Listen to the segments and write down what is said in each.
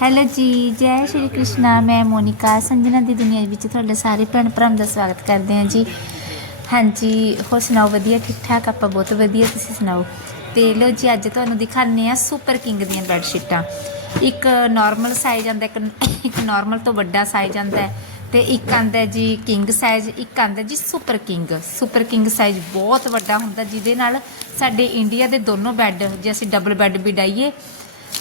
Hello ਜੀ, ਜੈ ਸ਼੍ਰੀ ਕ੍ਰਿਸ਼ਨਾ, ਮੈਂ ਮੋਨਿਕਾ। ਸੰਜਨਾ ਦੀ ਦੁਨੀਆ ਵਿੱਚ ਤੁਹਾਡੇ ਸਾਰੇ ਭੈਣ ਭਰਾਵਾਂ ਦਾ ਸਵਾਗਤ ਕਰਦੇ ਹਾਂ ਜੀ। ਹਾਂਜੀ, ਹੋਰ ਸੁਣਾਓ, ਵਧੀਆ ਠੀਕ ਠਾਕ ਆਪਾਂ ਬਹੁਤ ਵਧੀਆ, ਤੁਸੀਂ ਸੁਣਾਓ? ਤੇ ਲੋ ਜੀ, ਅੱਜ ਤੁਹਾਨੂੰ ਦਿਖਾਉਂਦੇ ਆ ਸੁਪਰ ਕਿੰਗ ਦੀਆਂ ਬੈੱਡ ਸ਼ੀਟਾਂ ਇੱਕ ਨਾਰਮਲ ਸਾਈਜ਼ ਆਂਦਾ ਇੱਕ ਇੱਕ ਨਾਰਮਲ ਤੋਂ ਵੱਡਾ ਸਾਈਜ਼ ਆਂਦਾ ਹੈ ਤੇ ਇੱਕ ਆਂਦਾ ਜੀ ਕਿੰਗ ਸਾਈਜ਼ ਇੱਕ ਆਂਦਾ ਜੀ super king super king size ਬਹੁਤ ਵੱਡਾ ਹੁੰਦਾ, ਜਿਹਦੇ ਨਾਲ ਸਾਡੇ ਇੰਡੀਆ ਦੇ ਦੋਨੋਂ ਬੈੱਡ ਜੇ ਅਸੀਂ ਡਬਲ ਬੈੱਡ ਵੀ ਡਾਈਏ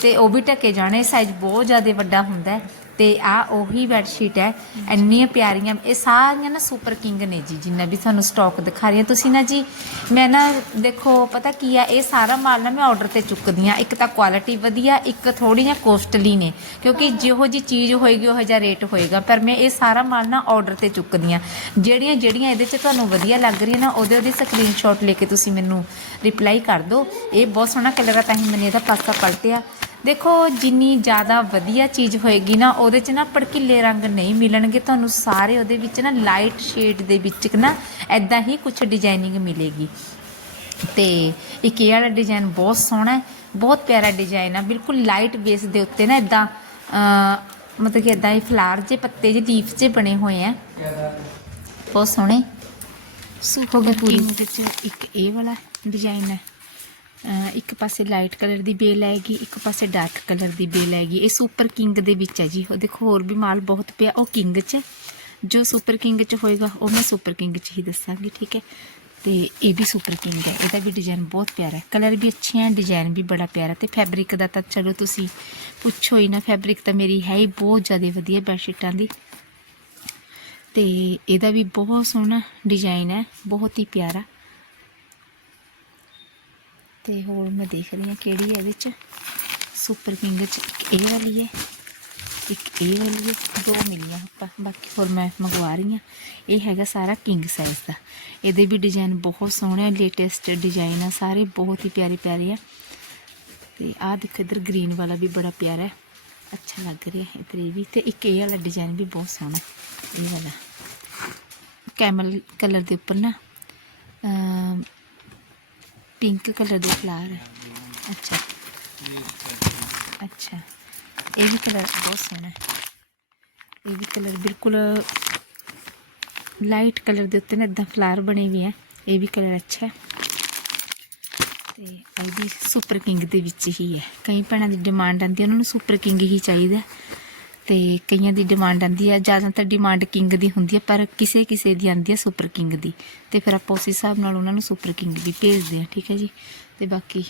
ਤੇ ਉਹ ਵੀ ਢੱਕੇ ਜਾਣੇ ਸਾਈਜ਼ ਬਹੁਤ ਜ਼ਿਆਦਾ ਵੱਡਾ ਹੁੰਦਾ ਹੈ। ਤੇ ਆ ਉਹੀ ਬੈਡਸ਼ੀਟ ਹੈ, ਇੰਨੀਆਂ ਪਿਆਰੀਆਂ, ਇਹ ਸਾਰੀਆਂ ਨਾ ਸੁਪਰ ਕਿੰਗ ਨੇ ਜੀ, ਜਿੰਨਾ ਵੀ ਤੁਹਾਨੂੰ ਸਟਾਕ ਦਿਖਾ ਰਹੀ ਹਾਂ ਤੁਸੀਂ ਨਾ ਜੀ, ਮੈਂ ਨਾ ਦੇਖੋ, ਪਤਾ ਕੀ ਆ, ਇਹ ਸਾਰਾ ਮਾਲ ਨਾ ਮੈਂ ਆਰਡਰ ਤੇ ਚੁੱਕਦੀ ਆ ਇੱਕ ਤਾਂ ਕੁਆਲਿਟੀ ਵਧੀਆ, ਇੱਕ ਥੋੜੀ ਜਿਹਾ ਕੋਸਟਲੀ ਨੇ, ਕਿਉਂਕਿ ਜਿਹੋ ਜੀ ਚੀਜ਼ ਹੋਏਗੀ, ਉਹ ਜਿਹਾ ਰੇਟ ਹੋਏਗਾ। ਪਰ ਮੈਂ ਇਹ ਸਾਰਾ ਮਾਲ ਨਾ ਆਰਡਰ ਤੇ ਚੁੱਕਦੀ ਆ ਜਿਹੜੀਆਂ ਜਿਹੜੀਆਂ ਇਹਦੇ 'ਚ ਤੁਹਾਨੂੰ ਵਧੀਆ ਲੱਗ ਰਹੀਆਂ ਨਾ, ਉਹਦੇ ਉਹਦੇ ਸਕਰੀਨਸ਼ਾਟ ਲੈ ਕੇ ਤੁਸੀਂ ਮੈਨੂੰ ਰਿਪਲਾਈ ਕਰ ਦਿਓ। ਇਹ ਬਹੁਤ ਸੋਹਣਾ ਕਲਰ ਆ, ਤਾਂ ਹੀ ਮੈਨੂੰ ਇਹਦਾ ਪਾਸਾ ਪਲਟਿਆ। ਦੇਖੋ ਜਿੰਨੀ ਜ਼ਿਆਦਾ ਵਧੀਆ ਚੀਜ਼ ਹੋਏਗੀ ਨਾ ਉਹਦੇ 'ਚ ਨਾ ਭੜਕੀਲੇ ਰੰਗ ਨਹੀਂ ਮਿਲਣਗੇ। ਤੁਹਾਨੂੰ ਸਾਰੇ ਉਹਦੇ ਵਿੱਚ ਨਾ ਲਾਈਟ ਸ਼ੇਡ ਦੇ ਵਿੱਚ ਨਾ ਐਦਾਂ ਹੀ ਕੁਝ ਡਿਜ਼ਾਈਨਿੰਗ ਮਿਲੇਗੀ। ਤੇ ਇੱਕ ਇਹ ਵਾਲਾ ਡਿਜ਼ਾਈਨ ਬਹੁਤ ਸੋਹਣਾ ਹੈ ਬਹੁਤ ਪਿਆਰਾ ਡਿਜ਼ਾਈਨ ਆ। ਬਿਲਕੁਲ ਲਾਈਟ ਬੇਸ ਦੇ ਉੱਤੇ ਨਾ ਇਦਾਂ ਮਤਲਬ ਕਿ ਇਦਾਂ ਹੀ ਫਲਾਰ ਜੇ ਪੱਤੇ ਜੇ ਲੀਫ ਜੇ ਬਣੇ ਹੋਏ ਆ। ਬਹੁਤ ਸੋਹਣੇ। ਹੋ ਗਏ ਪੂਰੀ ਇੱਕ ਇਹ ਵਾਲਾ ਡਿਜ਼ਾਈਨ ਹੈ। ਇੱਕ ਪਾਸੇ ਲਾਈਟ ਕਲਰ ਦੀ ਬੇਲ ਆਏਗੀ, ਇੱਕ ਪਾਸੇ ਡਾਰਕ ਕਲਰ ਦੀ ਬੇਲ ਆਏਗੀ। ਇਹ ਸੁਪਰ ਕਿੰਗ ਦੇ ਵਿੱਚ ਹੈ ਜੀ। ਉਹ ਦੇਖੋ, ਹੋਰ ਵੀ ਮਾਲ ਬਹੁਤ ਪਿਆ। ਉਹ ਕਿੰਗ 'ਚ ਹੈ। ਜੋ ਸੁਪਰ ਕਿੰਗ 'ਚ ਹੋਏਗਾ, ਉਹ ਮੈਂ ਸੁਪਰ ਕਿੰਗ 'ਚ ਹੀ ਦੱਸਾਂਗੀ, ਠੀਕ ਹੈ? ਤੇ ਇਹ ਵੀ ਸੁਪਰ ਕਿੰਗ ਹੈ। ਇਹਦਾ ਵੀ ਡਿਜ਼ਾਈਨ ਬਹੁਤ ਪਿਆਰਾ ਹੈ। ਕਲਰ ਵੀ ਅੱਛੇ ਹੈ ਡਿਜ਼ਾਈਨ ਵੀ ਬੜਾ ਪਿਆਰਾ। ਤੇ ਫੈਬਰਿਕ ਦਾ ਤਾਂ ਚਲੋ ਤੁਸੀਂ ਪੁੱਛੋ ਹੀ ਨਾ ਫੈਬਰਿਕ ਤਾਂ ਮੇਰੀ ਹੈ ਹੀ ਬਹੁਤ ਜ਼ਿਆਦਾ ਵਧੀਆ ਬੈਡਸ਼ੀਟਾਂ ਦੀ। ਤੇ ਇਹਦਾ ਵੀ ਬਹੁਤ ਸੋਹਣਾ ਡਿਜ਼ਾਈਨ ਹੈ। ਬਹੁਤ ਹੀ ਪਿਆਰਾ। ਤੇ ਹੋਰ ਮੈਂ ਦੇਖ ਰਹੀ ਹਾਂ ਕਿਹੜੀ ਹੈ ਇਹਦੇ ਚ। ਸੁਪਰ ਕਿੰਗ ਚ ਇਹ ਵਾਲੀ ਹੈ, ਇੱਕ ਇਹ ਵਾਲੀ ਹੈ, ਦੋ ਮਿਲੀਆਂ ਆਪਾਂ, ਬਾਕੀ ਹੋਰ ਮੈਂ ਮੰਗਵਾ ਰਹੀ ਹਾਂ। ਇਹ ਹੈਗਾ ਸਾਰਾ ਕਿੰਗ ਸਾਈਜ਼ ਦਾ। ਇਹਦੇ ਵੀ ਡਿਜ਼ਾਈਨ ਬਹੁਤ ਸੋਹਣੇ ਲੇਟੈਸਟ ਡਿਜ਼ਾਈਨ ਆ, ਸਾਰੇ ਬਹੁਤ ਹੀ ਪਿਆਰੇ ਪਿਆਰੇ ਆ। ਤੇ ਆਹ ਦੇਖੋ, ਇਧਰ ਗ੍ਰੀਨ ਵਾਲਾ ਵੀ ਬੜਾ ਪਿਆਰਾ ਹੈ। ਅੱਛਾ ਲੱਗ ਰਿਹਾ ਹੈ ਇਧਰ ਇਹ ਵੀ। ਤੇ ਇੱਕ ਇਹ ਵਾਲਾ ਡਿਜ਼ਾਈਨ ਵੀ ਬਹੁਤ ਸੋਹਣਾ ਇਹ ਵਾਲਾ। ਕੈਮਲ ਕਲਰ ਦੇ ਉੱਪਰ ਨਾ ਪਿੰਕ ਕਲਰ ਦੇ ਫਲਾਵਰ ਹੈ ਅੱਛਾ। ਅੱਛਾ। ਇਹ ਵੀ ਕਲਰ ਬਹੁਤ ਸੋਹਣਾ ਹੈ। ਇਹ ਵੀ ਕਲਰ ਬਿਲਕੁਲ ਲਾਈਟ ਕਲਰ ਦੇ ਉੱਤੇ ਨਾ ਇਦਾਂ ਫਲਾਵਰ ਬਣੇ ਹੋਏ ਆ। ਇਹ ਵੀ ਕਲਰ ਅੱਛਾ ਹੈ। ਤੇ ਇਹ ਵੀ ਸੁਪਰ ਕਿੰਗ ਦੇ ਵਿੱਚ ਹੀ ਹੈ। ਕਈ ਭੈਣਾਂ ਦੀ ਡਿਮਾਂਡ ਆਂਦੀ ਹੈ, ਉਹਨਾਂ ਨੂੰ ਸੁਪਰ ਕਿੰਗ ਹੀ ਚਾਹੀਦਾ ਤੇ ਕਈਆਂ ਦੀ ਡਿਮਾਂਡ ਆਂਦੀ ਹੈ ਜ਼ਿਆਦਾਤਰ ਡਿਮਾਂਡ ਕਿੰਗ ਦੀ ਹੁੰਦੀ ਹੈ ਪਰ ਕਿਸੇ ਕਿਸੇ ਦੀ ਆਂਦੀ ਹੈ ਸੁਪਰ ਕਿੰਗ ਦੀ। ਤੇ ਫਿਰ ਆਪਾਂ ਉਸ ਹਿਸਾਬ ਨਾਲ ਉਹਨਾਂ ਨੂੰ ਸੁਪਰ ਕਿੰਗ ਵੀ ਭੇਜਦੇ ਹਾਂ ਠੀਕ ਹੈ ਜੀ? ਤੇ ਬਾਕੀ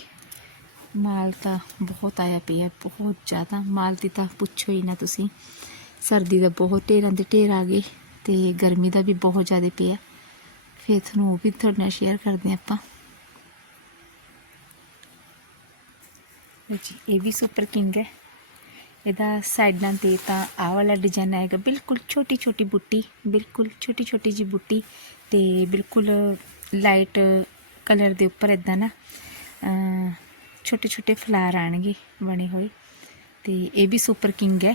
ਮਾਲ ਤਾਂ ਬਹੁਤ ਆਇਆ ਪਿਆ, ਬਹੁਤ ਜ਼ਿਆਦਾ। ਮਾਲ ਦੀ ਤਾਂ ਪੁੱਛੋ ਹੀ ਨਾ ਤੁਸੀਂ। ਸਰਦੀ ਦਾ ਬਹੁਤ ਢੇਰਾਂ ਦੇ ਢੇਰ ਆ ਗਏ ਤੇ ਗਰਮੀ ਦਾ ਵੀ ਬਹੁਤ ਜ਼ਿਆਦਾ ਪਿਆ। ਫਿਰ ਤੁਹਾਨੂੰ ਉਹ ਵੀ ਤੁਹਾਡੇ ਨਾਲ ਸ਼ੇਅਰ ਕਰਦੇ ਹਾਂ ਆਪਾਂ। ਜੀ, ਇਹ ਵੀ ਸੁਪਰ ਕਿੰਗ ਹੈ। ਇਹਦਾ ਸਾਈਡਾਂ ਤੇ ਤਾਂ ਆਹ ਵਾਲਾ ਡਿਜ਼ਾਈਨ ਆਏਗਾ। ਬਿਲਕੁਲ ਛੋਟੀ ਛੋਟੀ ਬੁੱਟੀ, ਬਿਲਕੁਲ ਛੋਟੀ ਛੋਟੀ ਜੀ ਬੁੱਟੀ ਤੇ ਬਿਲਕੁਲ ਲਾਈਟ ਕਲਰ ਦੇ ਉੱਪਰ ਇਦਾਂ ਨਾ ਛੋਟੇ ਛੋਟੇ ਫਲਾਰ ਆਣਗੇ ਬਣੇ ਹੋਏ ਤੇ ਇਹ ਵੀ ਸੁਪਰ ਕਿੰਗ ਹੈ।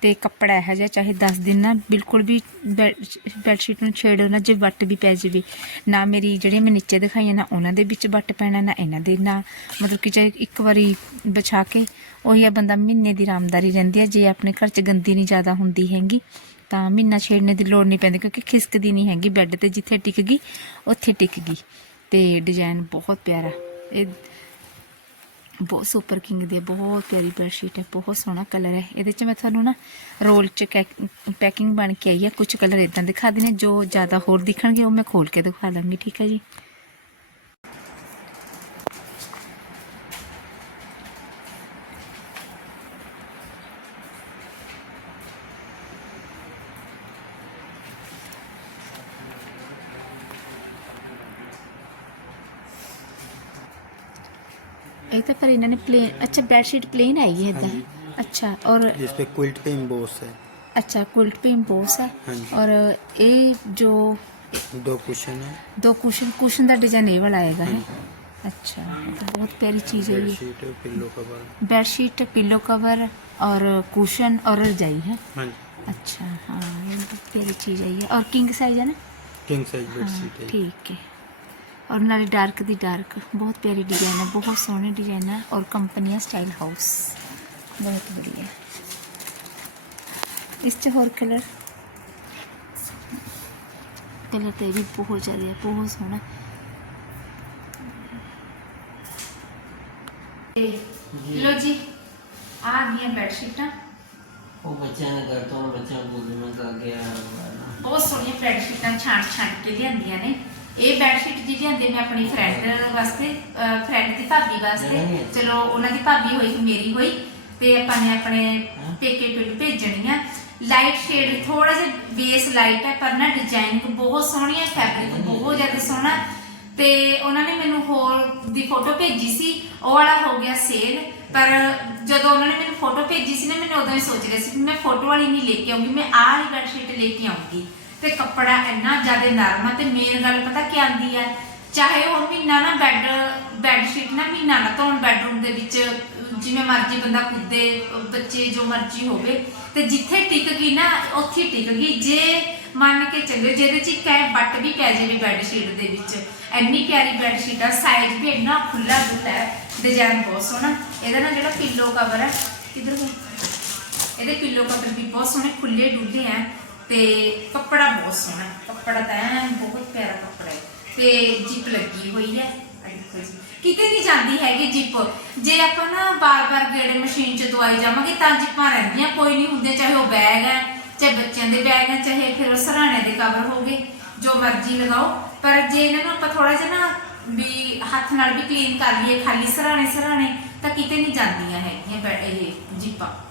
ਤੇ ਕੱਪੜਾ ਇਹੋ ਜਿਹਾ, ਚਾਹੇ 10 ਦਿਨ ਨਾ ਬਿਲਕੁਲ ਵੀ ਬੈੱਡ ਸ਼ੀਟ ਨੂੰ ਛੇੜੋ ਨਾ, ਜੇ ਵੱਟ ਵੀ ਪੈ ਜਾਵੇ। ਨਾ ਮੇਰੀ ਜਿਹੜੇ ਮੈਂ ਨੀਚੇ ਦਿਖਾਈਆਂ, ਨਾ ਉਹਨਾਂ ਦੇ ਵਿੱਚ ਵੱਟ ਪੈਣਾ, ਨਾ ਇਹਨਾਂ ਦੇ, ਨਾ ਮਤਲਬ ਕਿ ਚਾਹੇ ਇੱਕ ਵਾਰੀ ਵਿਛਾ ਕੇ ਉਹੀ ਆ ਬੰਦਾ ਮਹੀਨੇ ਦੀ ਆਰਾਮਦਾਰੀ ਰਹਿੰਦੀ ਹੈ ਜੇ ਆਪਣੇ ਘਰ 'ਚ ਗੰਦੀ ਨਹੀਂ ਜ਼ਿਆਦਾ ਹੁੰਦੀ ਹੈਗੀ, ਤਾਂ ਮਹੀਨਾ ਛੇੜਨੇ ਦੀ ਲੋੜ ਨਹੀਂ ਪੈਂਦੀ, ਕਿਉਂਕਿ ਖਿਸਕਦੀ ਨਹੀਂ ਹੈਗੀ ਬੈੱਡ ਤੇ, ਜਿੱਥੇ ਟਿਕ ਗਈ, ਉੱਥੇ ਟਿਕ ਗਈ। ਤੇ ਡਿਜ਼ਾਈਨ ਬਹੁਤ ਪਿਆਰਾ। ਇਹ ਬਹੁਤ ਸੁਪਰ ਕਿੰਗ ਦੀ ਬਹੁਤ ਪਿਆਰੀ ਬੈਡਸ਼ੀਟ ਹੈ, ਬਹੁਤ ਸੋਹਣਾ ਕਲਰ ਹੈ। ਇਹਦੇ 'ਚ ਮੈਂ ਤੁਹਾਨੂੰ ਨਾ ਰੋਲ 'ਚ ਪੈਕਿੰਗ ਬਣ ਕੇ ਆਈ ਹੈ। ਕੁਝ ਕਲਰ ਇਦਾਂ ਦਿਖਾ ਦੇਣੇ ਜੋ ਜ਼ਿਆਦਾ ਹੋਰ ਦਿਖਣਗੇ ਉਹ ਮੈਂ ਖੋਲ ਕੇ ਦਿਖਾ ਦਾਂਗੀ, ਠੀਕ ਹੈ ਜੀ? एकदम तो पर इन्होंने प्लेन अच्छा बेडशीट प्लेन है ये इधर? अच्छा और इस पे क्विल्ट पे इम्बोस है। अच्छा क्विल्ट पे इम्बोस है। और ये जो दो कुशन है। दो कुशन कुशन का डिज़ाइन ये वाला आएगा है अच्छा तो बहुत प्यारी चीज़ है ये। Bedsheet pillow cover bedsheet pillow cover और कुशन और रजाई है? अच्छा हाँ बहुत प्यारी चीज़ है ये। और किंग साइज़ है ना? किंग साइज़ बेडशीट ठीक है। और नाले डार्क दी डार्क बहुत प्यारी डिजाइन है बहुत सोहने डिजाइन है और कंपनी है स्टाइल हाउस बहुत बढ़िया ਇਸ ਚ ਹੋਰ ਕਲਰ ਕਲਰ ਤੇ ਵੀ ਬਹੁਤ ਜ਼ਿਆਦਾ ਹੈ, ਬਹੁਤ ਸੋਹਣਾ ਤੇ ਲੋ ਜੀ ਆ ਗਈਆਂ ਬੈੱਡ ਸ਼ੀਟਾਂ ਉਹ ਬੱਚਿਆਂ ਨੇ ਕਰਤਾ ਉਹ ਬੱਚਿਆਂ ਨੂੰ ਵੀ ਮੈਂ ਕਰ ਗਿਆ ਬਹੁਤ ਸੋਹਣੀਆਂ ਬੈੱਡ ਸ਼ੀਟਾਂ ਛਾਂਟ ਛਾਂਟ ਕੇ ਲਿਆਂਦੀਆਂ ਨੇ ਇਹ ਬੈੱਡ ਸ਼ੀਟ ਜੀ ਲਿਆਂਦੀ ਮੈਂ ਆਪਣੀ ਫਰੈਂਡ ਵਾਸਤੇ ਫਰੈਂਡ ਦੀ ਭਾਬੀ ਵਾਸਤੇ। ਚਲੋ ਉਹਨਾਂ ਦੀ ਭਾਬੀ ਹੋਈ ਤੇ ਮੇਰੀ ਹੋਈ ਤੇ ਆਪਾਂ ਨੇ ਆਪਣੇ ਪੇਕੇ ਪਿੰਡ ਭੇਜਣੀ ਆ। ਲਾਈਟ ਸ਼ੇਡ ਥੋੜਾ ਜਿਹਾ ਬੇਸ ਲਾਈਟ ਹੈ ਪਰ ਨਾ ਡਿਜ਼ਾਈਨ ਬਹੁਤ ਸੋਹਣੀ ਹੈ ਫੈਬਰਿਕ ਬਹੁਤ ਜ਼ਿਆਦਾ ਸੋਹਣਾ। ਤੇ ਉਹਨਾਂ ਨੇ ਮੈਨੂੰ ਹੋਰ ਦੀ ਫੋਟੋ ਭੇਜੀ ਸੀ ਉਹ ਵਾਲਾ ਹੋ ਗਿਆ ਸੇਲ ਪਰ ਜਦੋਂ ਉਹਨਾਂ ਨੇ ਮੈਨੂੰ ਫੋਟੋ ਭੇਜੀ ਸੀ ਨਾ ਮੈਨੂੰ ਉਦੋਂ ਹੀ ਸੋਚ ਰਿਹਾ ਸੀ ਕਿ ਮੈਂ ਫੋਟੋ ਵਾਲੀ ਨਹੀਂ ਲੈ ਕੇ ਆਉਂਗੀ ਮੈਂ ਆਹ ਵਾਲੀ ਬੈੱਡ ਸ਼ੀਟ ਲੈ ਕੇ ਆਉਂਗੀ। ਤੇ ਕੱਪੜਾ ਇੰਨਾ ਜ਼ਿਆਦਾ ਨਰਮ ਆ ਤੇ ਮੇਨ ਗੱਲ ਪਤਾ ਕੀ ਆਂਦੀ ਹੈ ਚਾਹੇ ਉਹ ਮਹੀਨਾ ਨਾ ਬੈੱਡ ਬੈੱਡ ਸ਼ੀਟ ਨਾ ਮਹੀਨਾ ਨਾ ਧੋਣ ਬੈੱਡਰੂਮ ਦੇ ਵਿੱਚ, ਜਿਵੇਂ ਮਰਜ਼ੀ ਬੰਦਾ ਕੁੱਦੇ ਬੱਚੇ ਜੋ ਮਰਜ਼ੀ ਹੋਵੇ, ਤੇ ਜਿੱਥੇ ਟਿਕ ਗਈ ਨਾ, ਉੱਥੇ ਟਿਕ ਗਈ। ਜੇ ਮੰਨ ਕੇ ਚੱਲਿਓ ਜਿਹਦੇ ਚ ਕਹੇ ਬੱਟ ਵੀ ਪੈ ਜਾਵੇ ਬੈੱਡ ਸ਼ੀਟ ਦੇ ਵਿੱਚ, ਇੰਨੀ ਪਿਆਰੀ ਬੈੱਡ ਸ਼ੀਟ ਆ ਸਾਈਜ਼ ਵੀ ਇੰਨਾ ਖੁੱਲਾ ਡੁੱਲਾ ਹੈ ਡਿਜ਼ਾਈਨ ਬਹੁਤ ਸੋਹਣਾ। ਇਹਦਾ ਨਾ ਜਿਹੜਾ ਪਿੱਲੋ ਕਵਰ ਹੈ ਕਿਧਰ ਇਹਦੇ ਪਿੱਲੋ ਕਵਰ ਵੀ ਬਹੁਤ ਸੋਹਣੇ ਖੁੱਲੇ ਡੁੱਲੇ ਆ। ਤੇ ਕੱਪੜਾ ਬਹੁਤ ਸੋਹਣਾ ਹੈ। ਕੱਪੜਾ ਤਾਂ ਐਨ ਬਹੁਤ ਪਿਆਰਾ ਕੱਪੜਾ ਹੈ। ਤੇ ਜਿਪ ਲੱਗੀ ਹੋਈ ਹੈ। ਕਿਤੇ ਨਹੀਂ ਜਾਂਦੀ ਹੈਗੀ ਜਿਪ ਜੇ ਆਪਾਂ ਨਾ ਬਾਰ-ਬਾਰ ਗੇੜੇ ਮਸ਼ੀਨ 'ਚ ਦਵਾਈ ਜਾਵਾਂਗੇ ਤਾਂ ਜਿਪਾਂ ਰਹਿੰਦੀਆਂ। ਕੋਈ ਨਹੀਂ ਹੁੰਦੇ, ਚਾਹੇ ਉਹ ਬੈਗ ਹੈ, ਚਾਹੇ ਬੱਚਿਆਂ ਦੇ ਬੈਗ ਹੈ, ਚਾਹੇ ਫਿਰ ਉਹ ਸਰਾਣੇ ਦੇ ਕਵਰ ਹੋਗੇ ਜੋ ਮਰਜ਼ੀ ਲਗਾਓ। ਪਰ ਜੇ ਇਹਨਾਂ ਨੂੰ ਆਪਾਂ ਥੋੜਾ ਜਿਹਾ ਨਾ ਵੀ ਹੱਥ ਨਾਲ ਵੀ ਕਲੀਨ ਕਰ ਲਈਏ, ਖਾਲੀ ਸਰਾਣੇ ਸਰਾਣੇ ਤਾਂ ਕਿਤੇ ਨਹੀਂ ਜਾਂਦੀਆਂ ਹੈਗੀਆਂ ਬੈ- ਇਹ ਜਿਪਾਂ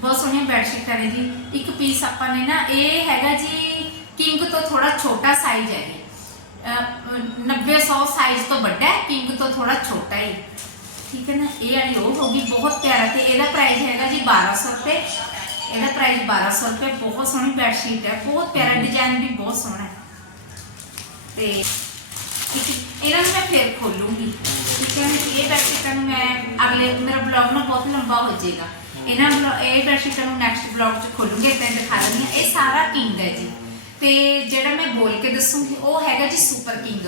ਬਹੁਤ ਸੋਹਣੀਆਂ ਬੈਡਸ਼ੀਟਾਂ ਨੇ ਜੀ। ਇੱਕ ਪੀਸ ਆਪਾਂ ਨੇ ਨਾ, ਇਹ ਹੈਗਾ ਜੀ ਕਿੰਗ ਤੋਂ ਥੋੜਾ ਛੋਟਾ ਸਾਈਜ਼ ਹੈ ਜੀ। 90 100 ਸਾਈਜ਼ ਤੋਂ ਵੱਡਾ ਹੈ ਕਿੰਗ ਤੋਂ ਥੋੜਾ ਛੋਟਾ ਹੈ ਠੀਕ ਹੈ ਨਾ? ਇਹ ਵਾਲੀ ਉਹ ਹੋਗੀ ਬਹੁਤ ਪਿਆਰਾ ਤੇ ਇਹਦਾ ਪ੍ਰਾਈਸ ਹੈਗਾ ਜੀ 1200 ਰੁਪਏ। ਇਹਦਾ ਪ੍ਰਾਈਸ 1200 ਰੁਪਏ, ਬਹੁਤ ਸੋਹਣੀ ਬੈੱਡਸ਼ੀਟ ਹੈ। ਬਹੁਤ ਪਿਆਰਾ ਡਿਜ਼ਾਈਨ ਵੀ ਬਹੁਤ ਸੋਹਣਾ ਹੈ। ਤੇ ਇਹਨਾਂ ਨੂੰ ਮੈਂ ਫੇਰ ਖੋਲੂੰਗੀ। ਠੀਕ ਹੈ ਇਹ ਬੈਡਸ਼ੀਟਾਂ ਨੂੰ ਮੈਂ ਅਗਲੇ, ਮੇਰਾ ਬਲੌਗ ਨਾ ਬਹੁਤ ਲੰਬਾ ਹੋ ਜਾਏਗਾ। ਇਹਨਾਂ ਨੂੰ ਇਹ ਬੈੱਡ ਨੂੰ ਨੈਕਸਟ ਬਲੌਗ 'ਚ ਖੋਲੂੰਗੀ ਤੇ ਦਿਖਾ ਦਿੰਦੀ ਹਾਂ। ਇਹ ਸਾਰਾ ਕਿੰਗ ਹੈ ਜੀ। ਤੇ ਜਿਹੜਾ ਮੈਂ ਬੋਲ ਕੇ ਦੱਸੂੰਗੀ, ਉਹ ਹੈਗਾ ਜੀ ਸੁਪਰ ਕਿੰਗ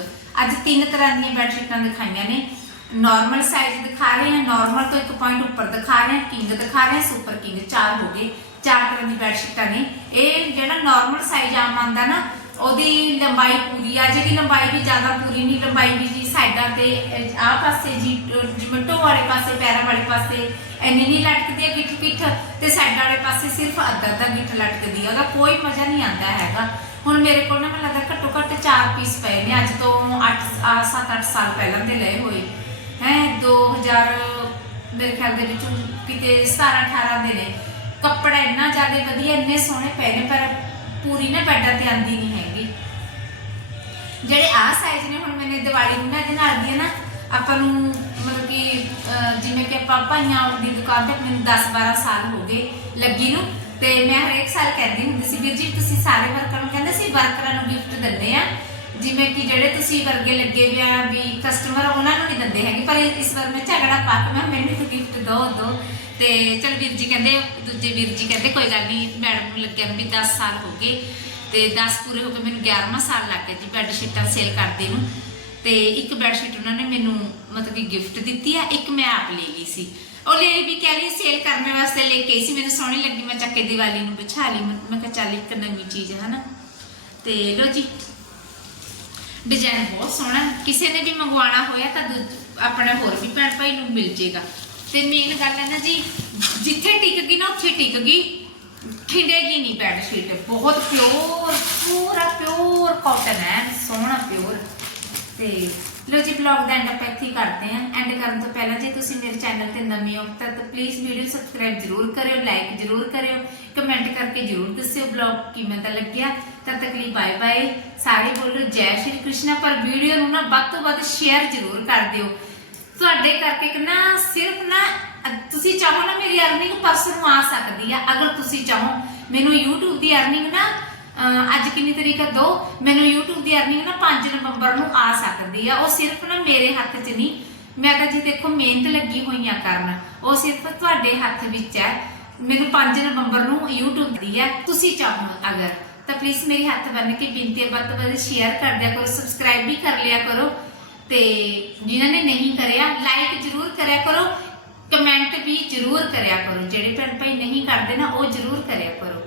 ਅੱਜ ਤਿੰਨ ਤਰ੍ਹਾਂ ਦੀਆਂ ਬੈੱਡ ਦਿਖਾਈਆਂ ਨੇ। ਨਾਰਮਲ ਸਾਈਜ਼ ਦਿਖਾ ਰਹੇ ਹਾਂ ਨਾਰਮਲ ਤੋਂ ਇੱਕ ਪੁਆਇੰਟ ਉੱਪਰ ਦਿਖਾ ਰਹੇ ਹਾਂ ਕਿੰਗ ਦਿਖਾ ਰਹੇ ਹਾਂ ਸੁਪਰ ਕਿੰਗ ਚਾਰ ਹੋ ਗਏ, ਚਾਰ ਤਰ੍ਹਾਂ ਦੀ ਬੈਡਸ਼ੀਟਾਂ ਨੇ। ਇਹ ਜਿਹੜਾ ਨਾਰਮਲ ਸਾਈਜ਼ ਆਮ ਆਉਂਦਾ ਨਾ ਉਹਦੀ ਲੰਬਾਈ ਪੂਰੀ ਆ, ਜਿਹੜੀ ਲੰਬਾਈ ਵੀ ਜ਼ਿਆਦਾ ਪੂਰੀ ਨਹੀਂ, ਲੰਬਾਈ ਵੀ ਜੀ ਸਾਈਡਾਂ ਤੇ ਆਹ ਪਾਸੇ ਜੀ, ਅਹ ਵਾਲੇ ਪਾਸੇ, ਪੈਰਾਂ ਵਾਲੇ ਪਾਸੇ ਇੰਨੀ ਨਹੀਂ ਲਟਕਦੀ ਹੈ ਗਿੱਠ ਪਿੱਠ ਤੇ ਸਾਈਡਾਂ ਵਾਲੇ ਪਾਸੇ ਸਿਰਫ ਅੱਧਾ ਅੱਧਾ ਗਿੱਠ ਲਟਕਦੀ ਹੈ ਉਹਦਾ ਕੋਈ ਮਜ਼ਾ ਨਹੀਂ ਆਉਂਦਾ ਹੈਗਾ। ਹੁਣ ਮੇਰੇ ਕੋਲ ਨਾ ਮੈਨੂੰ ਲੱਗਦਾ ਘੱਟੋ ਘੱਟ 4 ਪੀਸ ਪਏ ਨੇ, ਅੱਜ ਤੋਂ 8 7-8 ਸਾਲ ਪਹਿਲਾਂ ਦੇ ਲਏ ਹੋਏ। ਹੈ 2000 ਮੇਰੇ ਖਿਆਲ ਦੇ ਵਿੱਚ ਕਿਤੇ 17 18 ਦੇ ਨੇ। ਕੱਪੜਾ ਇੰਨਾ ਜ਼ਿਆਦਾ ਵਧੀਆ, ਇੰਨੇ ਸੋਹਣੇ ਪਏ ਨੇ, ਪਰ ਪੂਰੀ ਨਾ ਬੈਡਾਂ ਤੇ ਆਂਦੀ ਨਹੀਂ। ਜਿਹੜੇ ਆ ਸਾਈਜ਼ ਨੇ ਹੁਣ ਮੈਨੇ ਦੀਵਾਲੀ ਨੂੰ ਨਾ ਇਹਦੇ ਨਾਲ ਦੀ ਨਾ ਆਪਾਂ ਨੂੰ ਮਤਲਬ ਕਿ ਅਹ, ਜਿਵੇਂ ਕਿ ਆਪਾਂ ਭਾਈਆਂ ਦੀ ਦੁਕਾਨ ਤੇ ਮੈਨੂੰ 10 12 ਸਾਲ ਹੋ ਗਏ ਲੱਗੀ ਨੂੰ ਤੇ ਮੈਂ ਹਰੇਕ ਸਾਲ ਕਹਿੰਦੀ ਹੁੰਦੀ ਸੀ ਵੀਰ ਜੀ ਤੁਸੀਂ ਸਾਰੇ ਵਰਕਰਾਂ ਨੂੰ ਕਹਿੰਦੇ ਸੀ ਵਰਕਰਾਂ ਨੂੰ ਗਿਫਟ ਦਿੰਦੇ ਆ। ਜਿਵੇਂ ਕਿ ਜਿਹੜੇ ਤੁਸੀਂ ਵਰਗੇ ਲੱਗੇ ਹੋਏ ਆ ਵੀ ਕਸਟਮਰ ਉਹਨਾਂ ਨੂੰ ਨਹੀਂ ਦਿੰਦੇ ਹੈਗੇ ਪਰ ਇਸ ਵਾਰ ਮੈਂ ਝਗੜਾ ਪਾ ਕੇ ਮੈਂ ਕਿਹਾ ਮੈਨੂੰ ਵੀ ਗਿਫਟ ਦੋ ਦੋ। ਤੇ ਚਲ ਵੀਰ ਜੀ ਕਹਿੰਦੇ ਦੂਜੇ ਵੀਰ ਜੀ ਕਹਿੰਦੇ ਕੋਈ ਗੱਲ ਨਹੀਂ ਮੈਡਮ ਨੂੰ ਲੱਗਿਆ ਨੂੰ ਵੀ 10 ਸਾਲ ਹੋ ਗਏ। ਤੇ 10 ਪੂਰੇ ਹੋ ਕੇ ਮੈਨੂੰ 11ਵਾਂ ਸਾਲ ਲੱਗ ਗਿਆ ਜੀ ਬੈੱਡ ਸ਼ੀਟਾਂ ਸੇਲ ਕਰਦੇ ਨੂੰ। ਤੇ ਇੱਕ ਬੈੱਡ ਸ਼ੀਟ ਉਹਨਾਂ ਨੇ ਮੈਨੂੰ ਮਤਲਬ ਕਿ ਗਿਫਟ ਦਿੱਤੀ ਆ, ਇੱਕ ਮੈਂ ਆਪ ਲੈ ਗਈ ਸੀ। ਉਹ ਲੈ ਲਈ ਵੀ ਕਹਿ ਲਈ ਸੇਲ ਕਰਨ ਵਾਸਤੇ ਲੈ ਕੇ ਸੀ, ਮੈਨੂੰ ਸੋਹਣੀ ਲੱਗੀ, ਮੈਂ ਚੱਕੇ ਦੀਵਾਲੀ ਨੂੰ ਵਿਛਾ ਲਈ, ਮੈਂ ਮੈਂ ਕਿਹਾ ਚੱਲ ਇੱਕ ਨਵੀਂ ਚੀਜ਼ ਹੈ ਨਾ ਤੇ ਲੋ ਜੀ ਡਿਜ਼ਾਈਨ ਬਹੁਤ ਸੋਹਣਾ। ਕਿਸੇ ਨੇ ਵੀ ਮੰਗਵਾਉਣਾ ਹੋਇਆ ਤਾਂ ਦੂਜ- ਆਪਣੇ ਹੋਰ ਵੀ ਭੈਣ ਭਾਈ ਨੂੰ ਮਿਲ ਜੇਗਾ ਤੇ ਮੇਨ ਗੱਲ ਹੈ ਨਾ ਜੀ, ਜਿੱਥੇ ਟਿਕ ਗਈ ਨਾ, ਉੱਥੇ ਟਿਕ ਗਈ। ਠਿੰਡੇਗੀ ਨਹੀਂ ਬੈੱਡ ਸ਼ੀਟ ਬਹੁਤ ਪਿਓਰ ਪੂਰਾ ਪਿਓਰ ਕਾਟਨ ਹੈ, ਸੋਹਣਾ ਪਿਓਰ ਤੇ ਲੋ ਜੀ ਬਲੌਗ ਦਾ ਐਂਡ ਆਪਾਂ ਇੱਥੇ ਕਰਦੇ ਹਾਂ। ਐਂਡ ਕਰਨ ਤੋਂ ਪਹਿਲਾਂ ਜੇ ਤੁਸੀਂ ਮੇਰੇ ਚੈਨਲ ਤੇ ਨਵੇਂ ਹੋ, ਤਾਂ ਪਲੀਜ਼ ਵੀਡੀਓ ਸਬਸਕ੍ਰਾਈਬ ਜ਼ਰੂਰ ਕਰਿਓ ਲਾਈਕ ਜ਼ਰੂਰ ਕਰਿਓ। ਕਮੈਂਟ ਕਰਕੇ ਜ਼ਰੂਰ ਦੱਸਿਓ ਬਲੌਗ ਕਿਵੇਂ ਦਾ ਲੱਗਿਆ। ਤਦ ਤੱਕ ਲਈ ਬਾਏ ਬਾਏ ਸਾਰੇ ਬੋਲੋ ਜੈ ਸ਼੍ਰੀ ਕ੍ਰਿਸ਼ਨ, ਪਰ ਵੀਡੀਓ ਨੂੰ ਨਾ ਵੱਧ ਤੋਂ ਵੱਧ ਸ਼ੇਅਰ ਜ਼ਰੂਰ ਕਰ ਦਿਓ। ਤੁਹਾਡੇ ਕਰਕੇ ਨਾ ਸਿਰਫ ਨਾ ਅ- ਤੁਸੀਂ ਚਾਹੋ ਨਾ ਮੇਰੀ ਅਰਨਿੰਗ ਪਰਸੋਂ ਨੂੰ ਆ ਸਕਦੀ ਆ। ਅਗਰ ਤੁਸੀਂ ਚਾਹੋ ਮੈਨੂੰ YouTube ਦੀ ਅਰਨਿੰਗ ਨਾ ਅਹ, ਅੱਜ ਕਿੰਨੀ ਤਰੀਕ ਹੈ 2 ਮੈਨੂੰ YouTube ਦੀ ਅਰਨਿੰਗ ਨਾ 5 ਨਵੰਬਰ ਨੂੰ ਆ ਸਕਦੀ ਆ। ਉਹ ਸਿਰਫ ਨਾ ਮੇਰੇ ਹੱਥ 'ਚ ਨਹੀਂ। ਮੈਂ ਤਾਂ ਜੀ ਦੇਖੋ ਮਿਹਨਤ ਲੱਗੀ ਹੋਈਆਂ ਕਰਨ। ਉਹ ਸਿਰਫ ਤੁਹਾਡੇ ਹੱਥ ਵਿੱਚ ਹੈ। ਮੈਨੂੰ 5 ਨਵੰਬਰ ਨੂੰ YouTube ਦੀ ਹੈ। ਤੁਸੀਂ ਚਾਹੋ ਅਗਰ। ਤਾਂ ਪਲੀਜ਼ ਮੇਰੇ ਹੱਥ ਬੰਨ ਕੇ ਬੇਨਤੀ ਹੈ ਵੱਧ ਤੋਂ ਵੱਧ ਸ਼ੇਅਰ ਕਰ ਦਿਆ ਕਰੋ ਸਬਸਕ੍ਰਾਈਬ ਵੀ ਕਰ ਲਿਆ ਕਰੋ। ਤੇ ਜਿਨ੍ਹਾਂ ਨੇ ਨਹੀਂ ਕਰਿਆ ਲਾਈਕ ਜ਼ਰੂਰ ਕਰਿਆ ਕਰੋ। ਕਮੈਂਟ ਵੀ ਜ਼ਰੂਰ ਕਰਿਆ ਕਰੋ, ਜਿਹੜੇ ਭੈਣ ਭਾਈ ਨਹੀਂ ਕਰਦੇ ਨਾ, ਉਹ ਜ਼ਰੂਰ ਕਰਿਆ ਕਰੋ।